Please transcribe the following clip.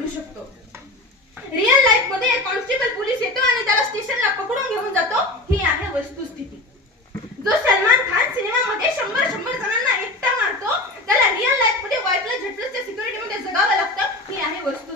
घडू शकतो. Real life मध्ये एक कॉन्स्टेबल पोलीस येतो आणि त्याला स्टेशनला पकडून घेऊन जातो, ही आहे वस्तुस्थिती. जो सलमान खान सिनेमामध्ये 100 जणांना एकटा मारतो, त्याला रिअल लाईफ मध्ये व्हाईट लाईट झटलसच्या सिक्युरिटी मध्ये जगावं लागतं, ही आहे वस्तुस्थिती.